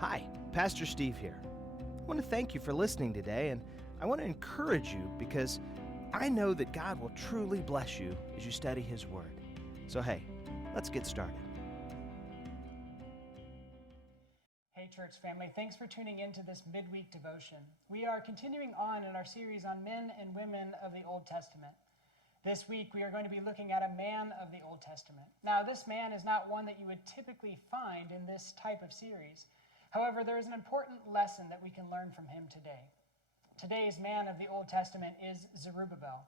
Hi, Pastor Steve here. I want to thank you for listening today, and I want to encourage you because I know that God will truly bless you as you study His Word. So hey, let's get started. Hey church family, thanks for tuning in to this midweek devotion. We are continuing on in our series on men and women of the Old Testament. This week we are going to be looking at a man of the Old Testament. Now this man is not one that you would typically find in this type of series. However, there is an important lesson that we can learn from him today. Today's man of the Old Testament is Zerubbabel.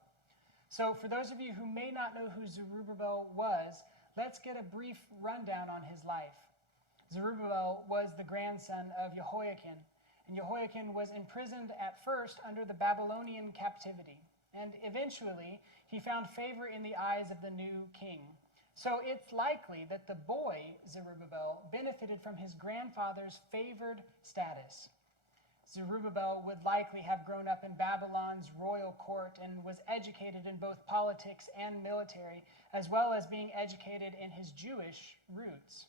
So for those of you who may not know who Zerubbabel was, let's get a brief rundown on his life. Zerubbabel was the grandson of Jehoiakim, and Jehoiakim was imprisoned at first under the Babylonian captivity, and eventually he found favor in the eyes of the new king. So it's likely that the boy, Zerubbabel, benefited from his grandfather's favored status. Zerubbabel would likely have grown up in Babylon's royal court and was educated in both politics and military, as well as being educated in his Jewish roots.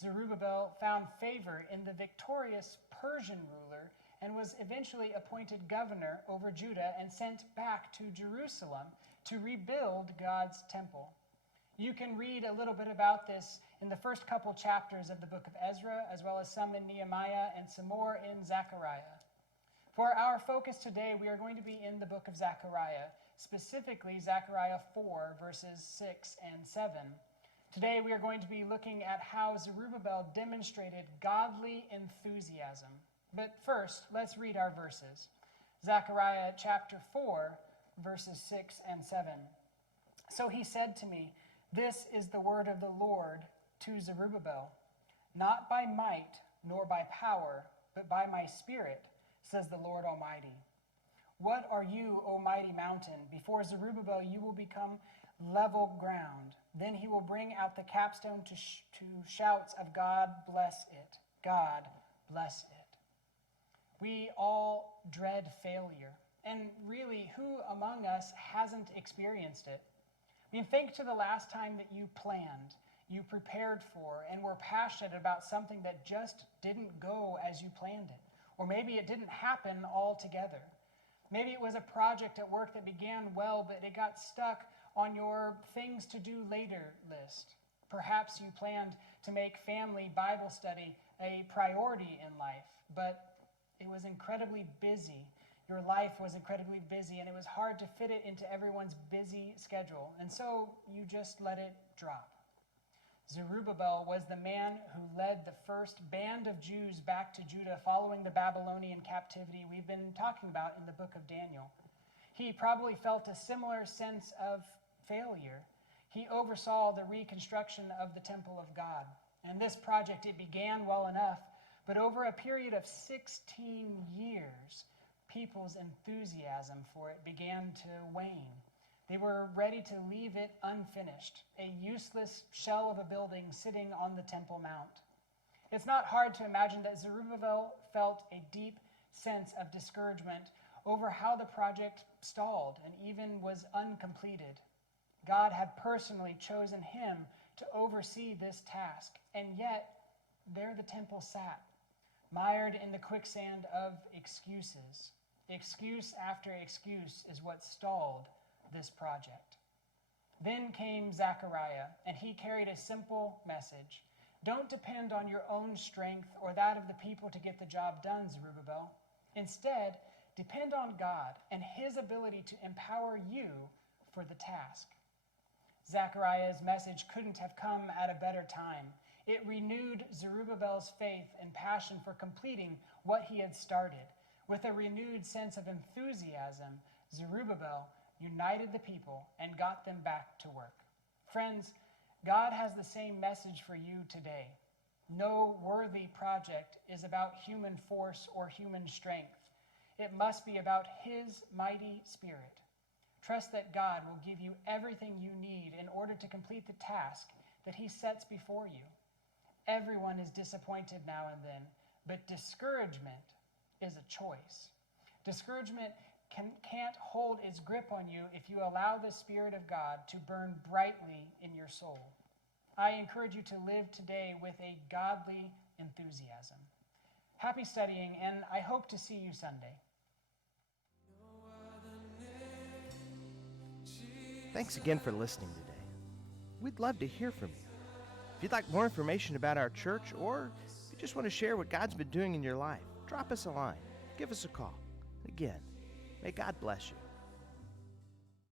Zerubbabel found favor in the victorious Persian ruler and was eventually appointed governor over Judah and sent back to Jerusalem to rebuild God's temple. You can read a little bit about this in the first couple chapters of the book of Ezra, as well as some in Nehemiah and some more in Zechariah. For our focus today, we are going to be in the book of Zechariah, specifically Zechariah 4, verses 6 and 7. Today we are going to be looking at how Zerubbabel demonstrated godly enthusiasm. But first, let's read our verses. Zechariah chapter 4, verses 6 and 7. So he said to me, "This is the word of the Lord to Zerubbabel. Not by might nor by power, but by my spirit, says the Lord Almighty. What are you, O mighty mountain? Before Zerubbabel you will become level ground. Then he will bring out the capstone to shouts of God bless it. God bless it." We all dread failure. And really, who among us hasn't experienced it? I mean, think to the last time that you planned, you prepared for, and were passionate about something that just didn't go as you planned it. Or maybe it didn't happen altogether. Maybe it was a project at work that began well, but it got stuck on your things to do later list. Perhaps you planned to make family Bible study a priority in life, but it was incredibly busy. Your life was incredibly busy, and it was hard to fit it into everyone's busy schedule, and so you just let it drop. Zerubbabel was the man who led the first band of Jews back to Judah following the Babylonian captivity we've been talking about in the book of Daniel. He probably felt a similar sense of failure. He oversaw the reconstruction of the temple of God, and this project, it began well enough, but over a period of 16 years, people's enthusiasm for it began to wane. They were ready to leave it unfinished, a useless shell of a building sitting on the Temple Mount. It's not hard to imagine that Zerubbabel felt a deep sense of discouragement over how the project stalled and even was uncompleted. God had personally chosen him to oversee this task, and yet there the temple sat, mired in the quicksand of excuses. Excuse after excuse is what stalled this project. Then came Zechariah, and he carried a simple message. Don't depend on your own strength or that of the people to get the job done, Zerubbabel. Instead, depend on God and his ability to empower you for the task. Zechariah's message couldn't have come at a better time. It renewed Zerubbabel's faith and passion for completing what he had started. With a renewed sense of enthusiasm, Zerubbabel united the people and got them back to work. Friends, God has the same message for you today. No worthy project is about human force or human strength. It must be about his mighty spirit. Trust that God will give you everything you need in order to complete the task that he sets before you. Everyone is disappointed now and then, but discouragement is a choice. Discouragement can't hold its grip on you if you allow the Spirit of God to burn brightly in your soul. I encourage you to live today with a godly enthusiasm. Happy studying, and I hope to see you Sunday. Thanks again for listening today. We'd love to hear from you. If you'd like more information about our church, or if you just want to share what God's been doing in your life, drop us a line. Give us a call. Again, may God bless you.